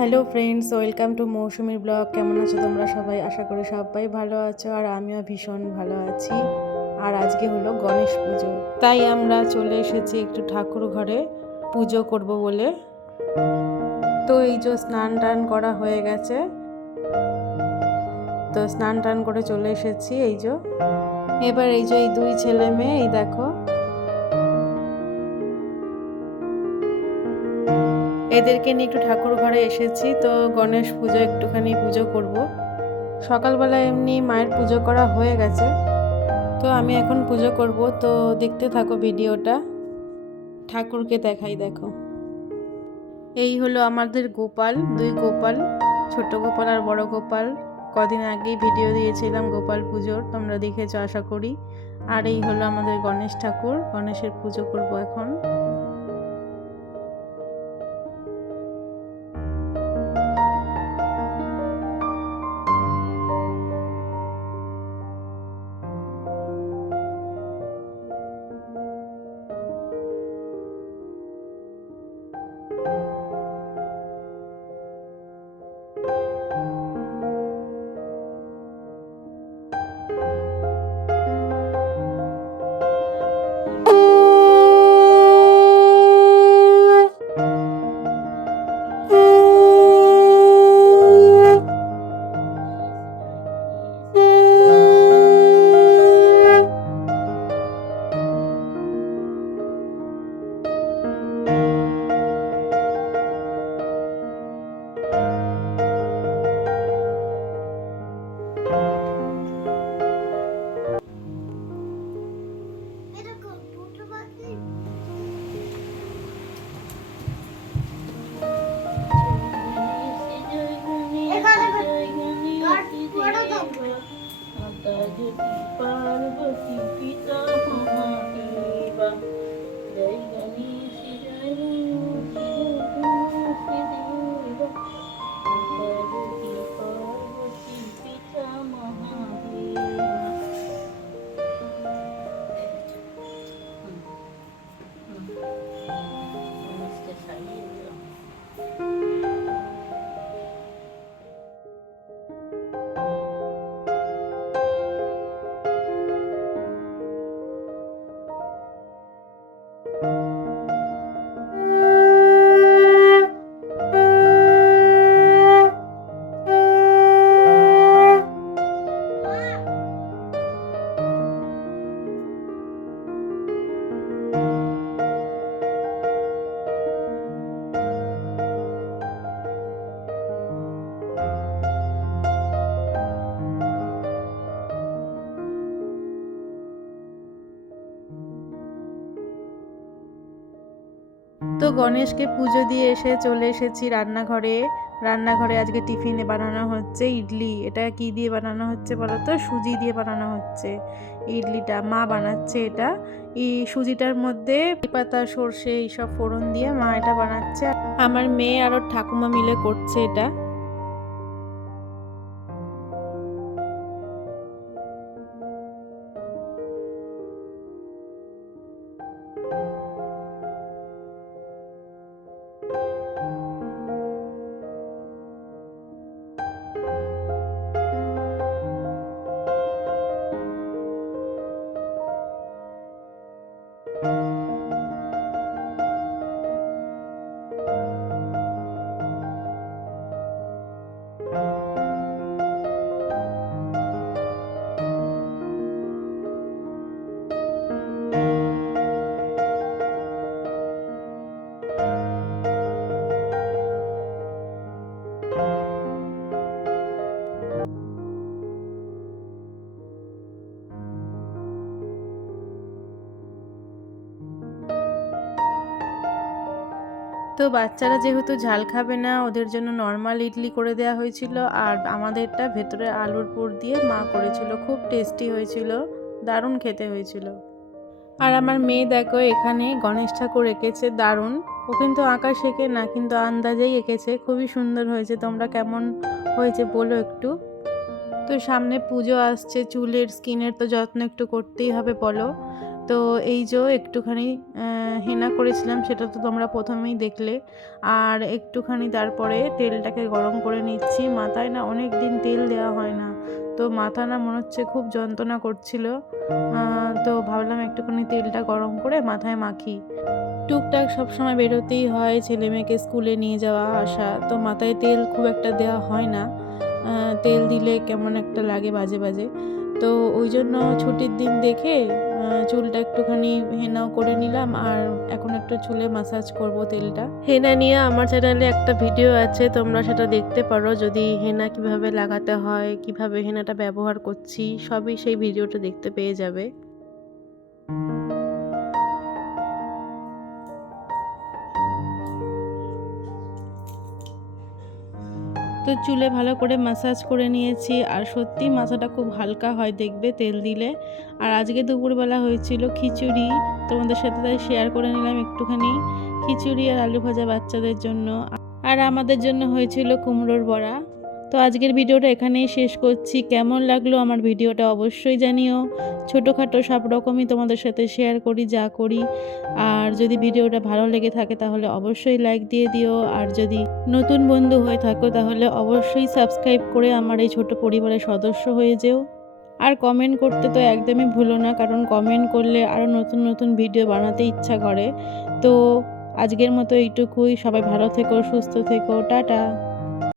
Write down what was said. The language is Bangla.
হ্যালো ফ্রেন্ডস, ওয়েলকাম টু মৌসুমীর ব্লগ। কেমন আছো তোমরা সবাই? আশা করি সবাই ভালো আছো, আর আমিও ভীষণ ভালো আছি। আর আজকে হলো গণেশ পুজো। তাই আমরা চলে এসেছি একটু ঠাকুর ঘরে পুজো করব বলে। তো এই যে স্নান টান করা হয়ে গেছে। তো স্নান টান করে চলে এসেছি এই যে। এবার এই যে এই দুই ছেলে মেয়ে, এই দেখো এদেরকে নিয়ে একটু ঠাকুর ঘরে এসেছি, তো গণেশ পুজো একটুখানি পুজো করব। সকালবেলা এমনি মায়ের পুজো করা হয়ে গেছে, তো আমি এখন পুজো করব। তো দেখতে থাকো ভিডিওটা, ঠাকুরকে দেখাই দেখো। এই হলো আমাদের গোপাল, দুই গোপাল, ছোট গোপাল আর বড় গোপাল। কদিন আগেই ভিডিও দিয়েছিলাম গোপাল পুজোর, তোমরা দেখেছ আশা করি। আর এই হলো আমাদের গণেশ ঠাকুর, গণেশের পুজো করব এখন। গণেশকে পুজো দিয়ে এসে চলে এসেছি রান্নাঘরে। রান্নাঘরে আজকে টিফিনে বানানো হচ্ছে ইডলি। এটা কি দিয়ে বানানো হচ্ছে বলতো? সুজি দিয়ে বানানো হচ্ছে ইডলিটা। মা বানাচ্ছে এটা। এই সুজিটার মধ্যে পাতা, সর্ষে, এইসব ফোড়ন দিয়ে মা এটা বানাচ্ছে। আমার মেয়ে আর ঠাকুমা মিলে করছে এটা। তো বাচ্চারা যেহেতু ঝাল খাবে না, ওদের জন্য নর্মাল ইডলি করে দেওয়া হয়েছিল আর আমাদেরটা ভেতরে আলুর পুর দিয়ে মা করেছিল, খুব টেস্টি হয়েছিল, দারুণ খেতে হয়েছিল। আর আমার মেয়ে দেখো এখানে গণেশ ঠাকুর এঁকেছে, দারুণ। ও কিন্তু আঁকা শেখে না, কিন্তু আন্দাজেই এঁকেছে, খুবই সুন্দর হয়েছে। তোমরা কেমন হয়েছে বলো একটু। তো সামনে পুজো আসছে, চুলের, স্কিনের তো যত্ন একটু করতেই হবে বলো। তো এই যে একটুখানি হেনা করেছিলাম, সেটা তো তোমরা প্রথমেই দেখলে। আর একটুখানি তারপরে তেলটাকে গরম করে নিচ্ছি। মাথায় না অনেক দিন তেল দেওয়া হয় না। তো মাথা না মনে হচ্ছে খুব যন্ত্রণা করছিল। তো ভাবলাম একটুখানি তেলটা গরম করে মাথায় মাখি। টুকটাক সবসময় বেরোতেই হয় ছেলে মেয়েকে স্কুলে নিয়ে যাওয়া, আসা। তো মাথায় তেল খুব একটা দেওয়া হয় না। তেল দিলে কেমন একটা লাগে বাজে বাজে। তো ওই জন্য ছুটির দিন দেখে চুলটা একটুখানি হেনাও করে নিলাম আর এখন একটু চুলে মাসাজ করব তেলটা। হেনা নিয়ে আমার চ্যানেলে একটা ভিডিও আছে, তোমরা সেটা দেখতে পারো। যদি হেনা কীভাবে লাগাতে হয়, কীভাবে হেনাটা ব্যবহার করছি, সবই সেই ভিডিওটা দেখতে পেয়ে যাবে। তো চুলে ভালো করে মাসাজ করে নিয়েছি। আর সত্যি মাথাটা খুব হালকা হয় দেখবে তেল দিলে। আর আজকে দুপুরবেলা হয়েছিল খিচুড়ি। তোমাদের সাথে তাই শেয়ার করে নিলাম একটুখানি। খিচুড়ি আর আলু ভাজা বাচ্চাদের জন্য। আর আমাদের জন্য হয়েছিল কুমড়োর বড়া। তো আজকের ভিডিওটা এখানেই শেষ করছি। কেমন লাগল আমার ভিডিওটা অবশ্যই জানিও। ছোটোখাটো সব রকমই তোমাদের সাথে শেয়ার করি, যা করি। আর যদি ভিডিওটা ভালো লেগে থাকে তাহলে অবশ্যই লাইক দিয়ে দিও। আর যদি নতুন বন্ধু হয়ে থাকো তাহলে অবশ্যই সাবস্ক্রাইব করে আমার এই ছোট পরিবারের সদস্য হয়ে যেও। আর কমেন্ট করতে তো একদমই ভুলো না, কারণ কমেন্ট করলে আরও নতুন নতুন ভিডিও বানাতে ইচ্ছা করে। তো আজকের মতো এইটুকুই। সবাই ভালো থেকো, সুস্থ থেকো। টাটা।